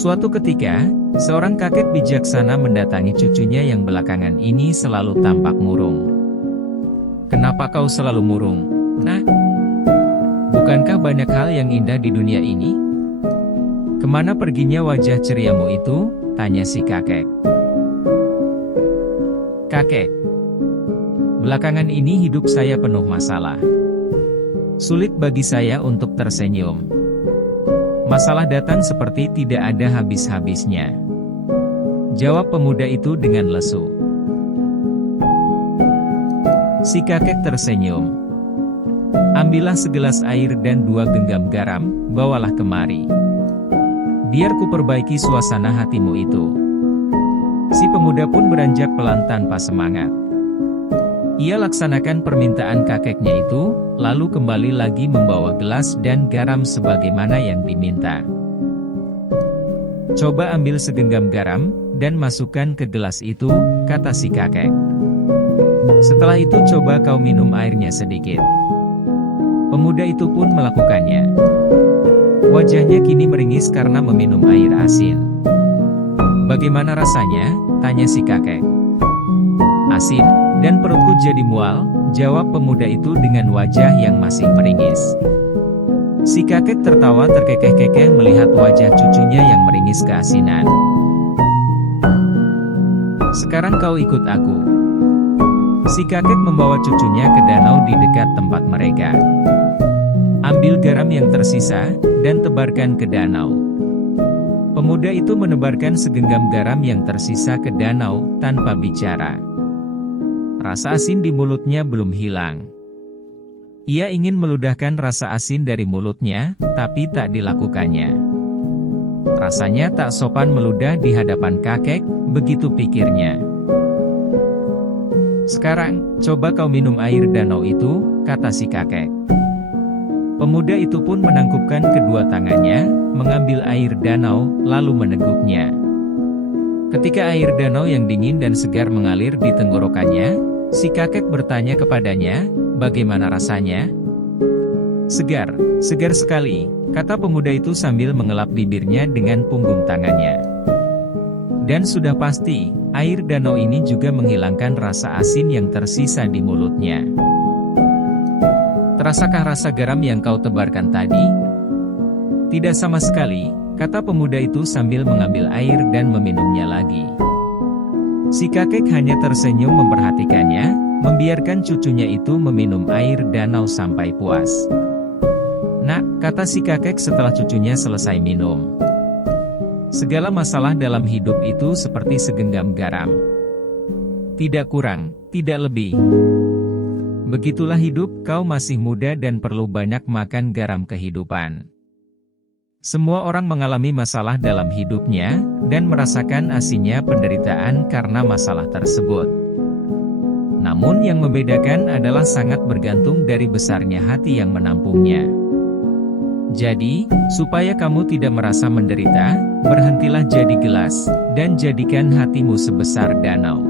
Suatu ketika, seorang kakek bijaksana mendatangi cucunya yang belakangan ini selalu tampak murung. "Kenapa kau selalu murung, Nak? Bukankah banyak hal yang indah di dunia ini? Kemana perginya wajah ceriamu itu?" tanya si kakek. "Kakek, belakangan ini hidup saya penuh masalah. Sulit bagi saya untuk tersenyum. Masalah datang seperti tidak ada habis-habisnya," jawab pemuda itu dengan lesu. Si kakek tersenyum. "Ambillah segelas air dan 2 genggam garam, bawalah kemari. Biar ku perbaiki suasana hatimu itu." Si pemuda pun beranjak pelan tanpa semangat. Ia laksanakan permintaan kakeknya itu, lalu kembali lagi membawa gelas dan garam sebagaimana yang diminta. "Coba ambil segenggam garam, dan masukkan ke gelas itu," kata si kakek. "Setelah itu coba kau minum airnya sedikit." Pemuda itu pun melakukannya. Wajahnya kini meringis karena meminum air asin. "Bagaimana rasanya?" tanya si kakek. "Asin, dan perutku jadi mual," jawab pemuda itu dengan wajah yang masih meringis. Si kakek tertawa terkekeh-kekeh melihat wajah cucunya yang meringis keasinan. "Sekarang kau ikut aku." Si kakek membawa cucunya ke danau di dekat tempat mereka. "Ambil garam yang tersisa, dan tebarkan ke danau." Pemuda itu menebarkan segenggam garam yang tersisa ke danau, tanpa bicara. Rasa asin di mulutnya belum hilang. Ia ingin meludahkan rasa asin dari mulutnya, tapi tak dilakukannya. Rasanya tak sopan meludah di hadapan kakek, begitu pikirnya. "Sekarang, coba kau minum air danau itu," kata si kakek. Pemuda itu pun menangkupkan kedua tangannya, mengambil air danau, lalu meneguknya. Ketika air danau yang dingin dan segar mengalir di tenggorokannya, si kakek bertanya kepadanya, "Bagaimana rasanya?" "Segar, segar sekali," kata pemuda itu sambil mengelap bibirnya dengan punggung tangannya. "Dan sudah pasti, air danau ini juga menghilangkan rasa asin yang tersisa di mulutnya." "Terasakah rasa garam yang kau tebarkan tadi?" "Tidak sama sekali," kata pemuda itu sambil mengambil air dan meminumnya lagi. Si kakek hanya tersenyum memperhatikannya, membiarkan cucunya itu meminum air danau sampai puas. "Nak," kata si kakek setelah cucunya selesai minum. "Segala masalah dalam hidup itu seperti segenggam garam. Tidak kurang, tidak lebih. Begitulah hidup, kau masih muda dan perlu banyak makan garam kehidupan." Semua orang mengalami masalah dalam hidupnya, dan merasakan asinnya penderitaan karena masalah tersebut. Namun yang membedakan adalah sangat bergantung dari besarnya hati yang menampungnya. Jadi, supaya kamu tidak merasa menderita, berhentilah jadi gelas, dan jadikan hatimu sebesar danau.